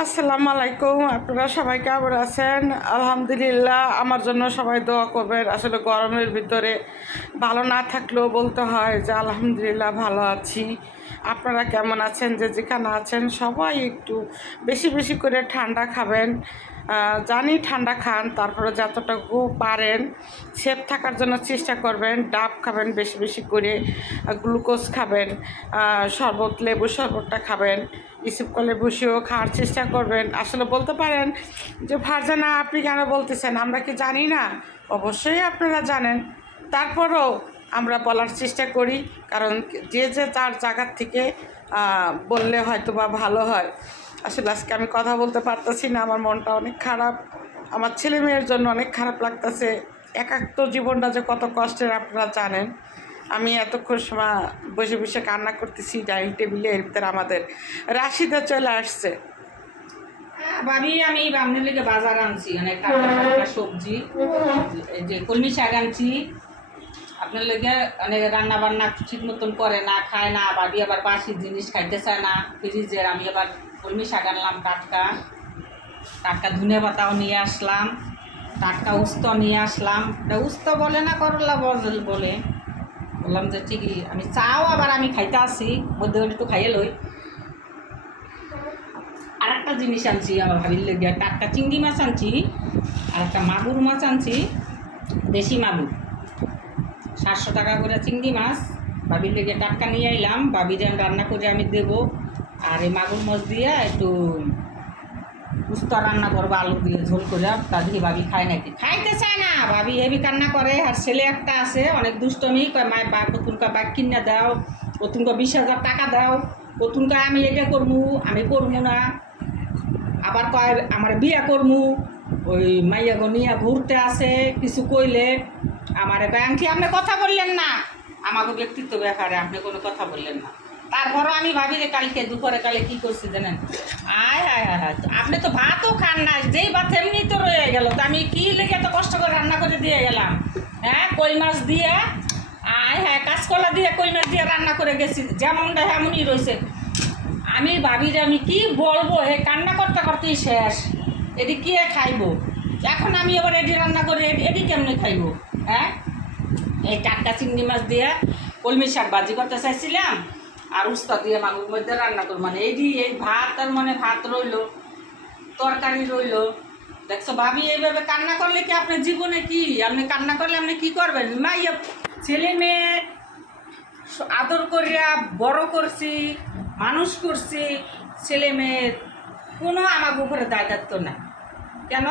আসসালামু আলাইকুম। আপনারা সবাই কেমন আছেন? আলহামদুলিল্লাহ, আমার জন্য সবাই দোয়া করবেন। আসলে গরমের ভিতরে ভালো না থাকলেও বলতে হয় যে আলহামদুলিল্লাহ ভালো আছি। আপনারা কেমন আছেন? যে যেখানে আছেন সবাই একটু বেশি বেশি করে ঠান্ডা খাবেন। জানি ঠান্ডা খান, তারপরে যতটুকু পারেন সেফ থাকার জন্য চেষ্টা করবেন। ডাব খাবেন বেশি বেশি করে, গ্লুকোজ খাবেন, শরবত, লেবু শরবতটা খাবেন, ইসুপকলে বসেও খাওয়ার চেষ্টা করবেন। আসলে বলতে পারেন যে ফারজানা আপনি কেন বলতেছেন, আমরা কি জানি না? অবশ্যই আপনারা জানেন, তারপরও আমরা বলার চেষ্টা করি, কারণ যে যে তার জায়গার থেকে বললে হয়তো বা ভালো হয়। আসলে আজকে আমি কথা বলতে পারতেছি না, আমার মনটা অনেক খারাপ, আমার ছেলে মেয়ের জন্য অনেক খারাপ লাগতেছে। একাত্ম জীবনটা যে কত কষ্টের আপনারা জানেন। আমি এতক্ষণ সময় বসে বসে কান্না করতেছি ডাইনিং টেবিলে, এর ভিতরে আমাদের রাশিদা চলে আসছে। ভাবি আমি আপনার লেগে বাজার আনছি, অনেক টাটকা সবজি, এই যে কলমি শাক আনছি আপনার লেগে। অনেক রান্না বান্না ঠিক মতন করে না, খায় না, ভাবি আবার বাসি জিনিস খাইতে চায় না ফ্রিজের। আমি আবার কলমি শাক আনলাম টাটকা, টাটকা ধনে পাতাও নিয়ে আসলাম, টাটকা উস্ত নিয়ে আসলাম। উস্ত বলে না করলা বলে, বললাম যে ঠিকই। আমি চাও আবার আমি খাইতে আসি, মধ্যে একটু খাইয়ে লই। আর একটা জিনিস আনছি আমার ভাবির লেগে, টাটকা চিংড়ি মাছ আনছি, আর একটা মাগুর মাছ আনছি, দেশি মাগুর, 700 টাকা করে চিংড়ি মাছ ভাবির লেগে টাটকা নিয়ে আইলাম। ভাবি যেন রান্না করে আমি দেবো। আর এই মাগুর মাছ দিয়ে একটু উস্তা রান্না করবো, আলু দিয়ে ঝোল করে। তা দেখি ভাবি খায় নাকি, খাইতে চায় না ভাবি, হেবি কান্না করে। আর ছেলে একটা আছে অনেক দুষ্টমি, কয় মায়ের বা কতুনকা বাইক কিনে দাও, কতুনকা 20,000 টাকা দাও, কতুনকা আমি এটা করবো, আমি করবো না। আবার কয় আমার বিয়া করবো, ওই মাইয়া গো নিয়ে ঘুরতে আসে, কিছু কইলে আমারে কয় আংটি আপনি কথা বললেন না, আমাকে ব্যক্তিত্ব ব্যাপারে আপনি কোনো কথা বললেন না। তারপরও আমি ভাবি যে কালকে দুপুরে কালে কী করছি জানেন? আয় হায় হায় হায়, আপনি তো ভাতও খান না, যেই ভাত এমনি তো রয়ে গেল, তো আমি কী লেগে এত কষ্ট করে রান্না করে দিয়ে গেলাম? হ্যাঁ, কই মাছ দিয়ে, আয় হ্যাঁ, কাঁচকলা দিয়ে কই মাছ দিয়ে রান্না করে গেছি, যেমনটা এমনই রয়েছে। আমি ভাবি যে আমি কি বলবো, হে কান্না করতে করতেই শেষ। এটি কে খাইবো? এখন আমি এবার এটি রান্না করে এটি কেমনে খাইবো? হ্যাঁ, এই টাটকা চিংড়ি মাছ দিয়ে কলমি শাক ভাজি করতে চাইছিলাম, আর উস্তা দিয়ে মাগুর মধ্যে রান্না করবো। মানে এই ভাত, তার মানে ভাত রইলো, তরকারি রইলো। দেখছো ভাবি, এইভাবে কান্না করলে কি আপনার জীবনে কি, আপনি কান্না করলে আপনি কি করবেন? মাইয়া ছেলে মেয়ে আদর করিয়া বড় করছি, মানুষ করছি, ছেলে মেয়ের কোনো আমার উপরে দায়িত্ব নাই। কেন?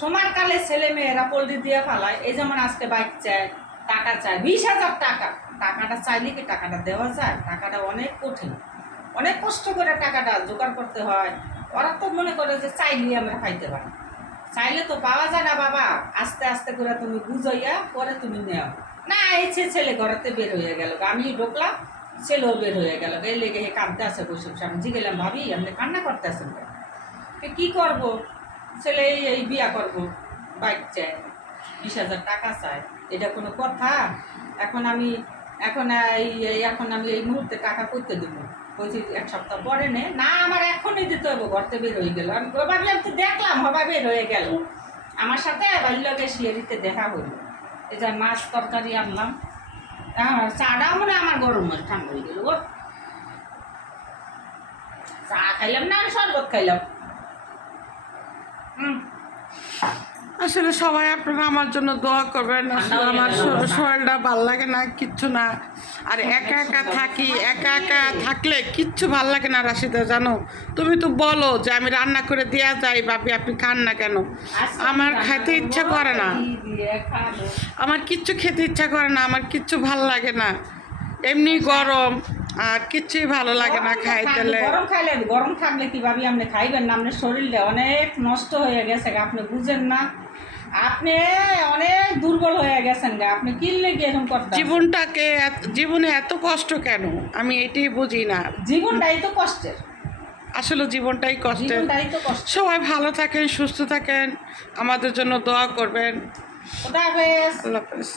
সমারকালে ছেলে মেয়েরা পল্লি দিয়ে ফেলায়। এই যেমন আজকে বাইক চায়, টাকা চায়, 20,000 টাকা। টাকাটা চাইলে কি টাকাটা দেওয়া যায়? টাকাটা অনেক কঠিন, অনেক কষ্ট করে টাকাটা জোগাড় করতে হয়। ওরা তো মনে করে যে চাইলে আমরা খাইতে পারি, চাইলে তো পাওয়া যায় না বাবা। আস্তে আস্তে করে তুমি বুঝাইয়া পরে তুমি নেও না। এই ছেলে ঘরেতে বের হয়ে গেল, আমি ঢুকলাম, ছেলেও বের হয়ে গেল, এই লেগে হে কাঁদতে আসে বসে বসে। আমি জিগেলাম ভাবি আপনি কান্না করতে আসেন কি করবো? ছেলে এই বিয়া করবো, বাইক চায়, 20,000 টাকা চায়, এটা কোনো কথা? এখন আমি এই মুহূর্তে টাকা করতে দেবো? বলছি 1 সপ্তাহ পরে নে না, আমার এখনই দিতে হবে। ঘরতে বের হয়ে গেল, আমি ভাবলাম তো দেখলাম হবা বের হয়ে গেল। আমার সাথে বাল্যকে শিয়ারিতে দেখা হইল, এই যে মাছ তরকারি আনলাম। চাটাও মনে আমার গরম মাছ ঠান্ডা হয়ে গেল। ও চা খাইলাম না, আমি শরবত খাইলাম। আসলে সবাই আপনারা আমার জন্য দোয়া করবেন। আসলে আমার শরীরটা ভাল লাগে না, কিচ্ছু না। আর একা একা থাকি, একা একা থাকলে কিচ্ছু ভাল লাগে না। রাশিদা জানো, তুমি তো বলো যে আমি রান্না করে দেওয়া যায়, ভাবি আপনি খান না কেন? আমার খাইতে ইচ্ছা করে না, আমার কিচ্ছু খেতে ইচ্ছা করে না, আমার কিচ্ছু ভাল লাগে না। এমনি গরম, আর কিচ্ছুই ভালো লাগে না খাইতে। গরম থাকলে কি ভাবি আপনি খাইবেন না? আপনার শরীরটা অনেক নষ্ট হয়ে গেছে, আপনি বুঝেন না, আপনি অনেক দুর্বল হয়ে গেছেন গা। আপনি কিনলে কি এরকম করতে? জীবনে এত কষ্ট কেন, আমি এটাই বুঝি না। জীবনটাই তো কষ্টের, আসলে জীবনটাই কষ্টের। সবাই ভালো থাকেন, সুস্থ থাকেন, আমাদের জন্য দোয়া করবেন। খোদা হাফেজ। আল্লাহ হাফেজ।